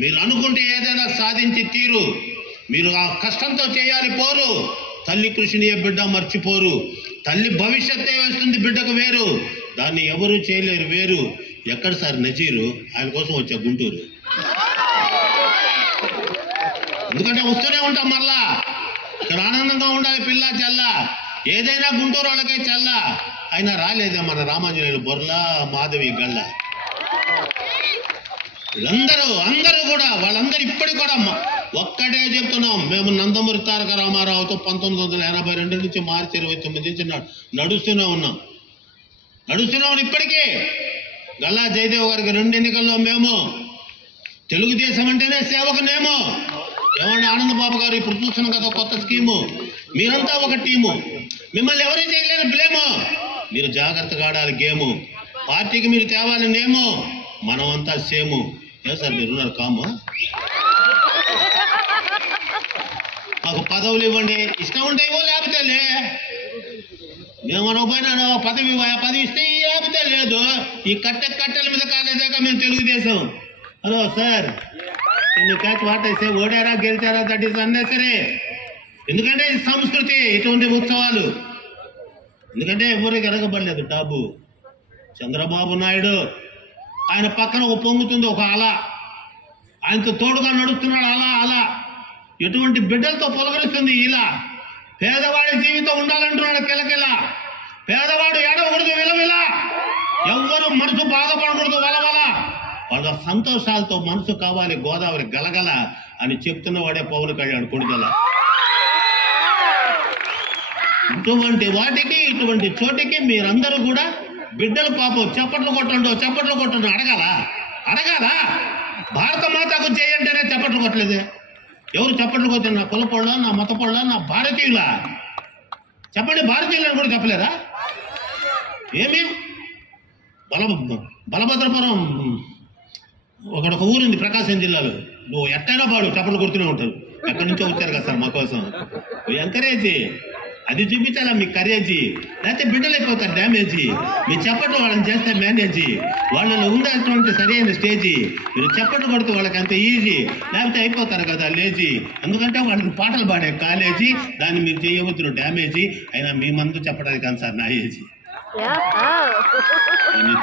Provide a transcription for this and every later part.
మీరు అనుకుంటే ఏదైనా సాధించి తీరు. మీరు ఆ కష్టంతో చేయాలి పోరు. తల్లి కృషిని ఏ బిడ్డ మర్చిపోరు. తల్లి భవిష్యత్తే వేస్తుంది బిడ్డకు వేరు. దాన్ని ఎవరూ చేయలేరు వేరు. ఎక్కడ సార్ నజీరు? ఆయన కోసం వచ్చా గుంటూరు. ఎందుకంటే వస్తూనే ఉంటాం మరలా. ఇక్కడ ఆనందంగా ఉండాలి పిల్ల చెల్ల. ఏదైనా గుంటూరు వాళ్ళకే చెల్ల. అయినా రాలేదే మన రామాంజనేయులు బొర్లా మాధవి గళ్ళ. అందరూ కూడా వాళ్ళందరూ ఇప్పటికి కూడా ఒక్కటే చెప్తున్నాం. మేము నందమూరి తారక రామారావుతో 1982 నుంచి మార్చి 29 నుంచి నడుస్తూనే ఉన్నాం. ఇప్పటికీ గల్లా జయదేవ్ గారికి 2 ఎన్నికల్లో మేము. తెలుగుదేశం అంటేనే సేవకునేమో. ఏమన్నా ఆనందబాబు గారు ఇప్పుడు చూస్తున్నాం కదా కొత్త స్కీము. మీరంతా ఒక టీము. మిమ్మల్ని ఎవరైనా చేయలేని బ్లేము. మీరు జాగ్రత్తగా ఆడాలి గేము. పార్టీకి మీరు తేవాలి నేమో. మనమంతా సేము. ఏ సార్ మీరున్నారు కాము? మాకు పదవులు ఇవ్వండి. ఇష్టం ఉంటే ఇవ్వ, లేకపోతే లే. మేము పోయినా పదవి ఇస్తే లేకపోతే లేదు. ఈ కట్టెల మీద కాలేదాకా మేము తెలుగుదేశం. హలో సార్, నేను క్యాచ్ వాటేస్తే ఓడారా గెలిచారా దట్ ఈస్ అన్నెసరీ. ఎందుకంటే ఇది సంస్కృతి, ఇటువంటి ఉత్సవాలు. ఎందుకంటే ఎవరికి ఎరగబడలేదు టాబు. చంద్రబాబు నాయుడు ఆయన పక్కన ఒక పొంగుతుంది ఒక అల. ఆయనతో తోడుగా నడుస్తున్నాడు అలా. ఎటువంటి బిడ్డలతో పొలగరిస్తుంది ఇలా. పేదవాడి జీవితం ఉండాలంటున్నాడు కిలకిల. పేదవాడు ఏడవకూడదు విలవిల. ఎవ్వరు మనసు బాధపడకూడదు వలవల. వాళ్ళ సంతోషాలతో మనసు కావాలి గోదావరి గలగల అని చెప్తున్నవాడే పవన్ కళ్యాణ్ కొడుదల. ఇటువంటి వాటికి ఇటువంటి చోటికి మీరందరూ కూడా బిడ్డలు పాపం చప్పట్లు కొట్టండు అడగాల. భారత మాతకు చేయంటేనే చప్పట్లు కొట్టలేదు. ఎవరు చప్పట్లు కొట్టారు? నా కులపోళ్ళ, నా మతపోళ్ళ, నా భారతీయుల? చెప్పండి, భారతీయులను కూడా చెప్పలేరా? ఏమి బలభద్రపురం ఒక ఊరుంది ప్రకాశం జిల్లాలో. నువ్వు ఎట్టైనా పాడు చప్పట్లు కొడుతూనే ఉంటారు. ఎక్కడి నుంచో వచ్చారు కదా సార్ మా కోసం. ఎంకరేజ్ అది చూపించాలా మీ కరేజీ. లేకపోతే బిడ్డలు అయిపోతారు డ్యామేజీ. మీ చప్పట్లు వాళ్ళని చేస్తే మేనేజీ. వాళ్ళలో ఉండాల్సినటువంటి సరైన స్టేజీ. మీరు చప్పట్లు కొడుతూ వాళ్ళకి అంత ఈజీ. లేకపోతే అయిపోతారు కదా లేజీ. ఎందుకంటే వాళ్ళకి పాటలు పాడే కాలేజీ. దాన్ని మీరు చేయవద్దు డ్యామేజీ. అయినా మీ మందు చెప్పడానికి కాదు సార్ నా ఏజీ.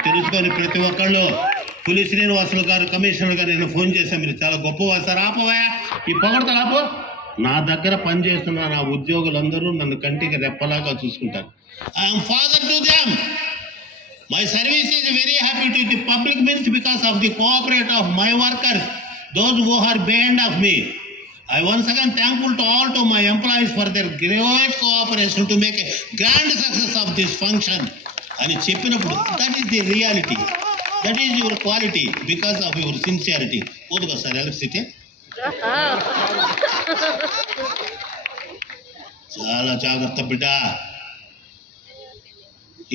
తెలుసుకొని ప్రతి ఒక్కళ్ళు పులి శ్రీనివాసులు గారు కమిషనర్ గారు నేను ఫోన్ చేశాను. మీరు చాలా గొప్పవారు సార్. ఆపవా ఈ పొగడతలు ఆపు. నా దగ్గర పనిచేస్తున్న నా ఉద్యోగులందరూ నన్ను కంటికి రెప్పలాగా చూసుకుంటారు. I'm father to them. My service is very happy to the public means because of the cooperate of my workers, those who are behind of me. I once again thankful to all to my employees for their great cooperation to make a grand success of this function. అని చెప్పినప్పుడు that is the reality. That is your quality because of your sincerity. పోదుగా sir electricity. చాలా జాగ్రత్త బిడ్డ.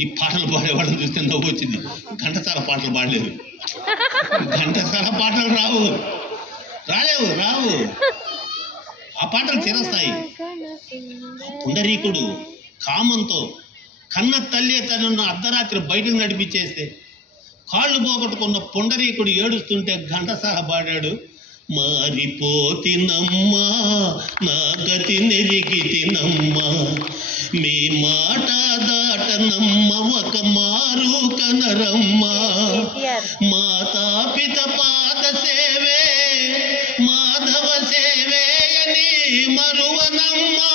ఈ పాటలు పాడేవాళ్ళని చూస్తే నవ్వు వచ్చింది. ఘంటసాల పాటలు పాడలేరు. ఘంటసాల పాటలు రావు. ఆ పాటలు చిరస్తాయి. పుండరీకుడు కామంతో కన్న తల్లి తనను అర్ధరాత్రి బయటకు నడిపించేస్తే కాళ్ళు పోగొట్టుకున్న పుండరీకుడు ఏడుస్తుంటే ఘంటసాల పాడాడు. మారిపోతినమ్మా నా గతి నెరిగితినమ్మా, మీ మాట దాటనమ్మ ఒక మారు కనరమ్మా, మాతాపిత పాద సేవే మాధవ సేవే అని మరువనమ్మా,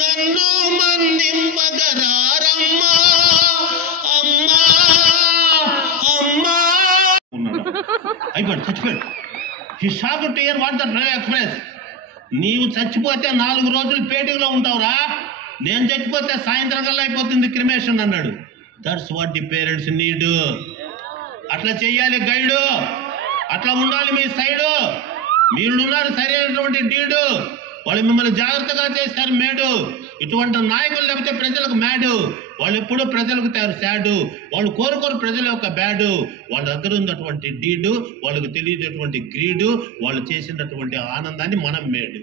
నన్ను మన్నింపగరారమ్మా అమ్మా అమ్మా. అయిపోయాడు, చచ్చిపోయాడు. He shocked to hear what the driver expressed. నీవు చచ్చిపోతే 4 రోజులు పేటికలో ఉంటావురా, నేను చచ్చిపోతే సాయంత్రం కల్లా అయిపోతుంది క్రిమేషన్ అన్నాడు. That's what the parents need. అట్లా చెయ్యాలి గైడు, అట్లా ఉండాలి మీ సైడు. మీరున్నారు సరైనటువంటి డీడు. వాళ్ళు మిమ్మల్ని జాగ్రత్తగా చేస్తారు మేడు. ఇటువంటి నాయకులు లేకపోతే ప్రజలకు మేడు. వాళ్ళు ఎప్పుడూ ప్రజలకు సాడు. వాళ్ళు కోరుకోరు ప్రజల యొక్క బ్యాడు. వాళ్ళ దగ్గర ఉన్నటువంటి డీడు, వాళ్ళకు తెలియనటువంటి గ్రీడు, వాళ్ళు చేసినటువంటి ఆనందాన్ని మనం మేడు.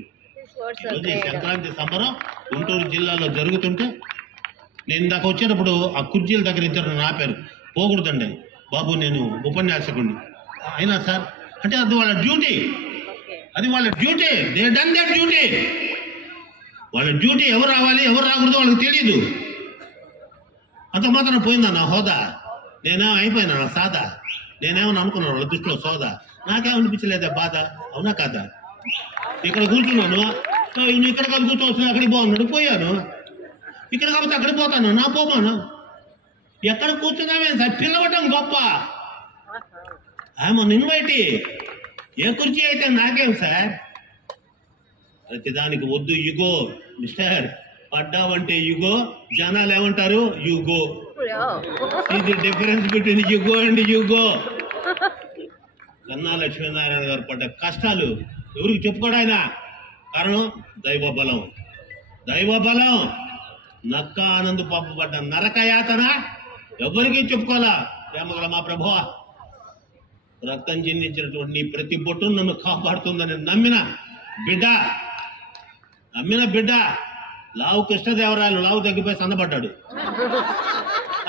ఈరోజు ఈ సంక్రాంతి సంబరం గుంటూరు జిల్లాలో జరుగుతుంటే నేను ఇందాక వచ్చేటప్పుడు ఆ కుర్చీల దగ్గర ఇద్దరు ఆపారు. పోకూడదండి బాబు, నేను ఉపన్యాసకుడిని. అయినా సార్ అంటే అది వాళ్ళ డ్యూటీ, అది వాళ్ళ duty. They done that duty. వాళ్ళ డ్యూటీ ఎవరు రావాలి ఎవరు రాకూడదు వాళ్ళకి తెలియదు. అంత మాత్రం పోయిందా నా హోదా? నేనేమో అయిపోయినా నా సాదా? నేనేమని అనుకున్నాను వాళ్ళ దృష్టిలో సోదా? నాకేమనిపించలేదా బాధ? అవునా కాదా? ఇక్కడ కూర్చున్నాను, నువ్వు ఇక్కడ కాదు కూర్చోవచ్చు, అక్కడికి బాగున్నాడు, పోయాను. ఇక్కడ కాబట్టి అక్కడికి పోతాను, నా పోమాను. ఎక్కడ కూర్చున్నామే సార్, పిలవటం గొప్ప. I'm invitee. ఏ కుర్చీ అయితే నాకేం సార్? ప్రతిదానికి వద్దు యుగో. మిస్టర్ పడ్డావంటే యుగో, జనాలు ఏమంటారు? యుగో. ఇది డిఫరెన్స్ బిట్వీన్ యుగో అండ్ యుగో. కన్నా లక్ష్మీనారాయణ గారు పడ్డ కష్టాలు ఎవరికి చెప్పుకోడాయన? కారణం దైవ బలం. దైవ బలం. నక్క ఆనంద్ పాప పడ్డ నరక యాతన ఎవరికి చెప్పుకోవాలా? ప్రేమగల మా ప్రభువా, రక్తం చిందించినటువంటి నీ ప్రతి బొట్టు నన్ను కాపాడుతుందని నమ్మిన బిడ్డ లావు కృష్ణదేవరాయలు లావు తగ్గిపోయి సన్నపడ్డాడు.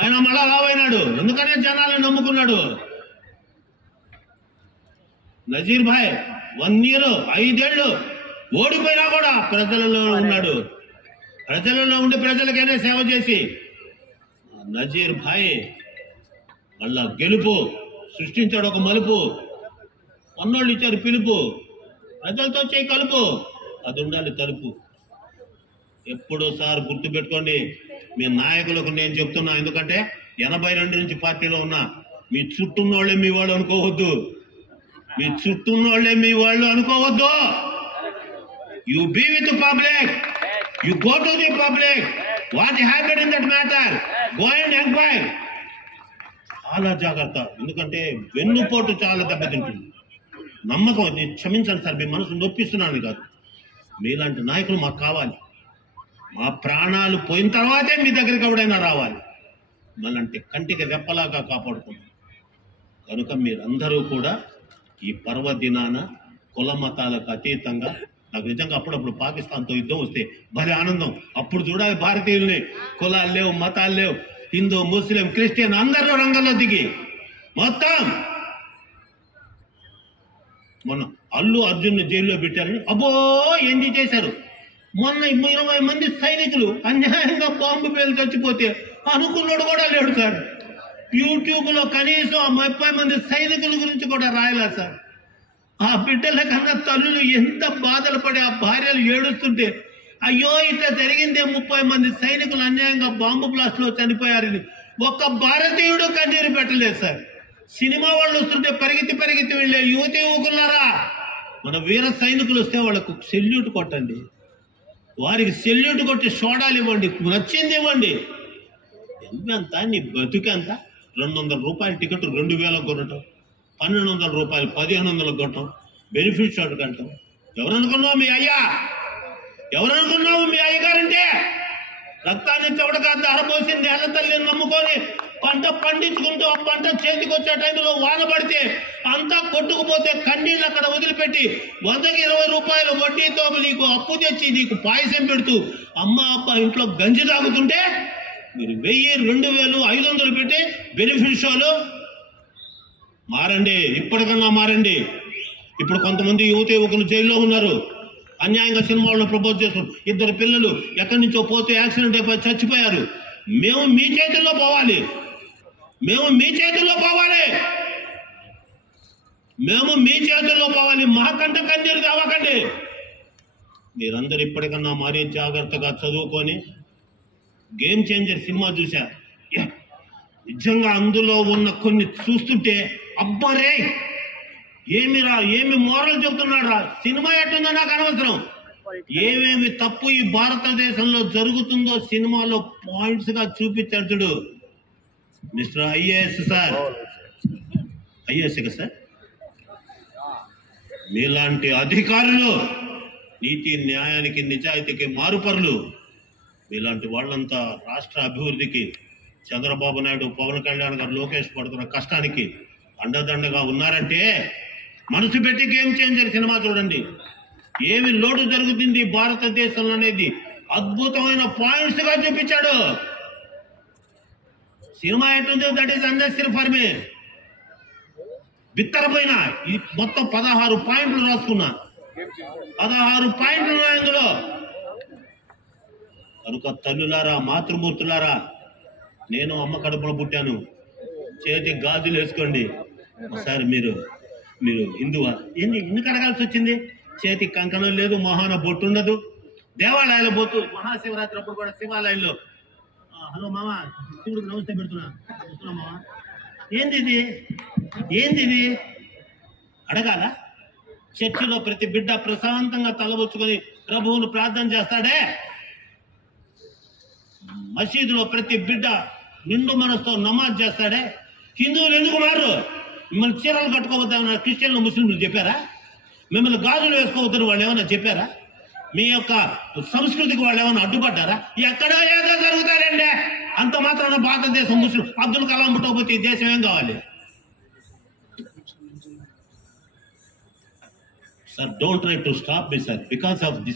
ఆయన మళ్ళా లావు అయినాడు. ఎందుకనే జనాలను నమ్ముకున్నాడు. నజీర్ భాయ్ 1 year 5 ఏళ్ళు ఓడిపోయినా కూడా ప్రజలలో ఉన్నాడు. ప్రజలలో ఉండి ప్రజలకైనా సేవ చేసి నజీర్ భాయ్ మళ్ళా గెలుపు సృష్టించాడు. ఒక మలుపు. అన్నోళ్ళు ఇచ్చారు పిలుపు. ప్రజలతో చేయి కలుపు, అది ఉండాలి తలుపు. ఎప్పుడో సార్ గుర్తుపెట్టుకోండి. మీ నాయకులకు నేను చెప్తున్నా, ఎందుకంటే 82 నుంచి పార్టీలో ఉన్నా. మీ చుట్టూన్నోళ్లే మీ వాళ్ళు అనుకోవద్దు. మీ చుట్టూన్నోళ్లే మీ వాళ్ళు అనుకోవద్దు. You be with public, you go to the public. What happen in that matter, go and enquire. చాలా జాగ్రత్త, ఎందుకంటే వెన్నుపోటు చాలా దెబ్బతింటుంది. నమ్మకం. క్షమించండి సార్, మీ మనసు నొప్పిస్తున్నాను కాదు. మీలాంటి నాయకులు మాకు కావాలి. మా ప్రాణాలు పోయిన తర్వాతే మీ దగ్గరికి ఎవడైనా రావాలి. మనంటే కంటికి రెప్పలాగా కాపాడుకుంటాం. కనుక మీరందరూ కూడా ఈ పర్వదినాన కుల మతాలకు అతీతంగా, నాకు నిజంగా అప్పుడప్పుడు పాకిస్తాన్తో యుద్ధం వస్తే భలే ఆనందం. అప్పుడు చూడాలి భారతీయుల్ని. కులాలు లేవు, మతాలు లేవు, హిందూ ముస్లిం క్రిస్టియన్ అందరూ రంగంలో దిగి మొత్తం. మొన్న అల్లు అర్జున్ జైల్లో పెట్టారని అబ్బో ఏంది చేశారు. మొన్న 20 మంది సైనికులు అన్యాయంగా బాంబు పేలు చచ్చిపోతే అనుకున్నాడు కూడా లేడు సార్. యూట్యూబ్ లో కనీసం 30 మంది సైనికుల గురించి కూడా రాయలే సార్. ఆ బిడ్డల కన్నా తల్లులు ఎంత బాధలు పడి ఆ భార్యలు ఏడుస్తుంటే, అయ్యో ఇట్లా జరిగిందే, 30 మంది సైనికులు అన్యాయంగా బాంబు బ్లాస్ట్ లో చనిపోయారని ఒక్క భారతీయుడు కన్నీరు పెట్టలేదు సార్. సినిమా వాళ్ళు వస్తుంటే పరిగెత్తి వెళ్ళే యువతి యువకులారా, మన వీర సైనికులు వస్తే వాళ్ళకు సెల్యూట్ కొట్టండి. వారికి సెల్యూట్ కొట్టి సోడాలు ఇవ్వండి, నచ్చింది ఇవ్వండి. ఎంత నీ బతుకెంత? 200 రూపాయల టికెట్ 2000 కొనటం, 1200 రూపాయలు 1500 కొట్టడం, బెనిఫిట్ షాట్ కట్టడం. ఎవరనుకున్నావు మీ అయ్యా? ఎవరనుకున్నావు మీ అయ్యగారంటే? రక్తాన్ని చెవడగా ధారపోసి నేల తల్లిని నమ్ముకొని పంట పండించుకుంటూ ఆ పంట చేతికి వచ్చే టైంలో వాన పడితే అంతా కొట్టుకుపోతే కన్నీళ్ళు అక్కడ వదిలిపెట్టి 100కి 20 రూపాయలు వడ్డీతో నీకు అప్పు తెచ్చి నీకు పాయసం పెడుతూ అమ్మ అబ్బా ఇంట్లో గంజి తాగుతుంటే మీరు 1000, 2000, 500 పెట్టి బెనిఫిట్ షోలు. మారండి, ఇప్పటికన్నా మారండి. ఇప్పుడు కొంతమంది యువకులు జైల్లో ఉన్నారు. అన్యాయంగా సినిమాలను ప్రపోజ్ చేస్తున్నారు. 2 పిల్లలు ఎక్కడి నుంచో పోతే యాక్సిడెంట్ అయిపోయి చచ్చిపోయారు. మేము మీ చేతుల్లో పోవాలి, మేము మీ చేతుల్లో పోవాలి, మేము మీ చేతుల్లో పోవాలి. మాకంట కన్నీరు కావకండి. మీరందరూ ఇప్పటికన్నా మరీ జాగ్రత్తగా చదువుకొని గేమ్ చేంజర్ సినిమా చూశారు. నిజంగా అందులో ఉన్న కొన్ని చూస్తుంటే అబ్బరే ఏమి మోరల్ చెబుతున్నాడా. సినిమా ఎట్టుందో నాకు అనవసరం. ఏమేమి తప్పు ఈ భారతదేశంలో జరుగుతుందో సినిమాలో పాయింట్స్ గా చూపించాడు చూడు. మిస్టర్ ఐఏఎస్ సార్, ఐఏఎస్ కదా సార్, మీలాంటి అధికారులు, నీతి న్యాయానికి నిజాయితీకి మారుపరులు, మీలాంటి వాళ్ళంతా రాష్ట్ర అభివృద్ధికి చంద్రబాబు నాయుడు, పవన్ కళ్యాణ్ గారు, లోకేష్ పడుతున్న కష్టానికి అండదండగా ఉన్నారంటే మనసు పెట్టి గేమ్ చేంజర్ సినిమా చూడండి. ఏమి లోటు జరుగుతుంది భారతదేశంలో అనేది అద్భుతమైన పాయింట్స్ గా చూపించాడు. సినిమా ఎట్టుంది, that is unnecessary for me. బిత్తరపైన ఈ మొత్తం 16 పాయింట్లు రాసుకున్నా, 16 పాయింట్లు ఉన్నాయి ఇందులో. కనుక తల్లులారా, మాతృమూర్తులారా, నేను అమ్మ కడుపులో పుట్టాను, చేతి గాజులు వేసుకోండి. ఒకసారి మీరు హిందువా? ఎందుకు అడగాల్సి వచ్చింది? చేతి కంకణం లేదు, మొహాన బొట్టు ఉండదు. దేవాలయాల బొట్టు మహాశివరాత్రి అప్పుడు కూడా శివాలయంలో హలో మామ శివుడికి నమస్తే పెడుతున్నా మామ. ఏంది అడగాల? చర్చిలో ప్రతి బిడ్డ ప్రశాంతంగా తలబొచ్చుకొని ప్రభువును ప్రార్థన చేస్తాడే, మసీదులో ప్రతి బిడ్డ నిండు మనసుతో నమాజ్ చేస్తాడే. హిందువులు ఎందుకు మారు? మిమ్మల్ని చీరలు కట్టుకోవద్దామన్నా క్రిస్టియన్లు ముస్లింలు చెప్పారా? మిమ్మల్ని గాజులు వేసుకోవద్దని వాళ్ళు ఏమన్నా చెప్పారా? మీ యొక్క సంస్కృతికి వాళ్ళు ఏమైనా అడ్డుపడ్డారా? ఎక్కడో ఏదో జరుగుతారండి, అంత మాత్రాన భారతదేశం ముస్లిం అబ్దుల్ కలాం పుట్టకపోతే ఈ దేశం ఏం కావాలి? Sir, don't try to stop me, sir, because of this.